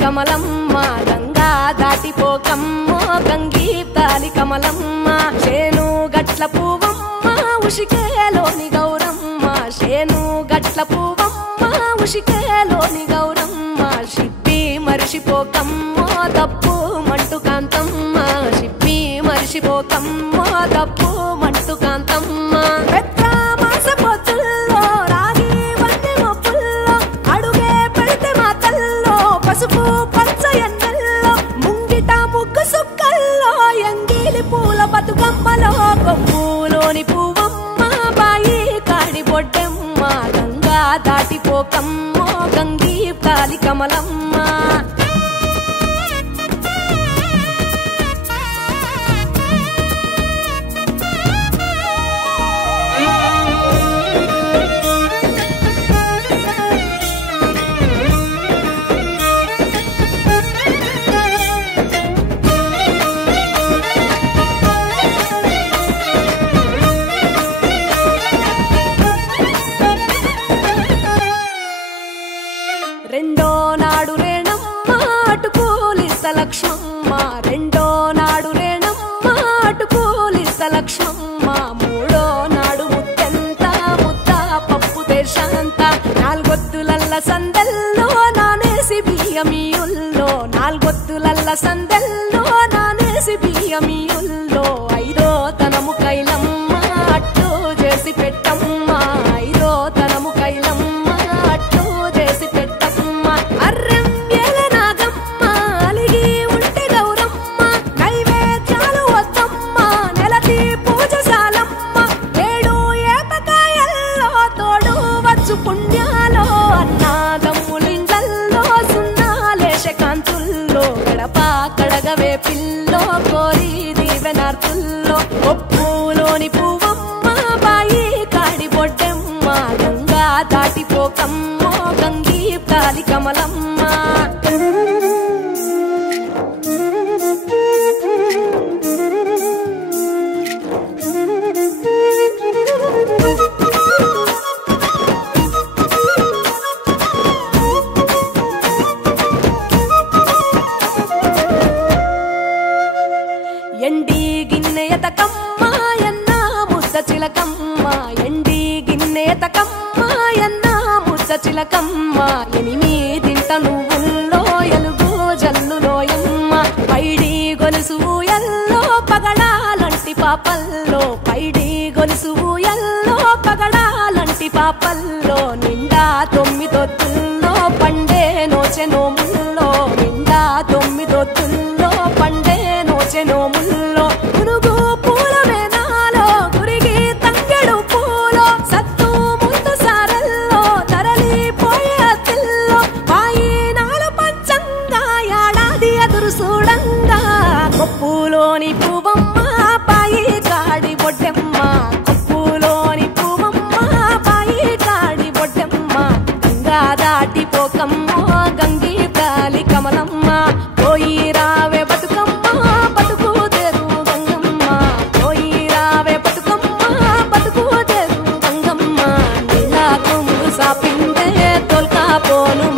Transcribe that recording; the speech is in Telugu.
కమలమ్మ గంగా దాటిపోకమ్మో గంగీతాలి కమలమ్మ శేను గట్ల పువ్వమ్మ ఉషికేలోని గౌరమ్మ శేను గట్ల పువ్వమ్మ ఉషికేలోని గౌరమ్మ షిప్పి మరిషిపోకమ్మో తప్పు మంటు కాంతమ్మ షిప్పి మరిషిపోకమ్మో తప్పు మంటు కాంతమ్మ పసుపు పచ్చ ఎన్నెల్లో ముంగిట ముగ్గు సుక్కల్లో ఎంగిలి పూల బతుకమ్మలో కొమ్ములోని పువ్వమ్మ బాయి కాడి బొడ్డెమ్మ గంగా దాటిపోకమ్మో గంగీతాలి కమలమ్మ రెండో నాడు రేణమ్మ అటుకూలిస్త లక్ష్మమ్మ రెండో నాడు రేణమ్మ అటుకూలిస్త లక్ష్మమ్మ మూడో నాడు ముత్తెంత ముద్ద పప్పు దేశంత నాలుగొత్తులల్ల సందెల్లో నానేసి బియ్యమియుల్లో నాలుగొత్తులల్ల సందెల్లో నానేసి బియ్యమియుల్లో ఐదో తనము కైలమ్మ అట్టు చేసి పెట్టమ్మ ఐదో తనము కైలమ్మ అట్టు చేసి పుణ్యాలో అన్నాదమ్ములింగల్లో సున్నాలేశ కాంతుల్లో గడప కడగవే పిల్లో కోరి దీవెనార్తుల్లో ఒప్పులోని పువ్వమ్మ బాయి కాడి బొడ్డెమ్మ గంగా దాటిపోకమ్మో గంగీతాలి కమలమ్మ ఎండి గిన్నెయతకమ్మ ఎన్న ముద్ద చిలకమ్మ ఎండి గిన్నెయతకమ్మ ఎన్న ముద్ద చిలకమ్మ ఎనిమిదింట నువ్వుల్లో ఎలుగు జల్లులోయమ్మ పైడి గొలుసు ఎల్లో పగడాలంటి పాపల్లో పైడి గొలుసు ఎల్లో పగడాలంటి పాపల్లో నిండా తొమ్మిదొత్తుల్లో పండే నోచె నోముల్లో నిండా తొమ్మిదొత్తుల్లో పండే నోచె నోముల్లో పునుగు పూల వేనాలో గురిగి తంగెడు పూలో సత్తు ముందు సారల్లో తరలిపోయే అత్తిల్లో పాయి నాలు పంచంగా ఏడాది ఎదురు చూడంగా కొప్పులోని పువ్వమ్మ పాయి కాడి బొడ్డెమ్మ కొప్పులోని పువ్వమ్మ పాయి కాడి బొడ్డెమ్మ గంగా దాటిపోకమ్మో గంగీతాలి కమలమ్మ పోయి రావే బతుకమ్మ బతుకు తెరు గంగమ్మ పోయి రావే బతుకమ్మ బతుకు తెరు గంగమ్మ నీలా కొంగు సాపిందే తొల్కా పోను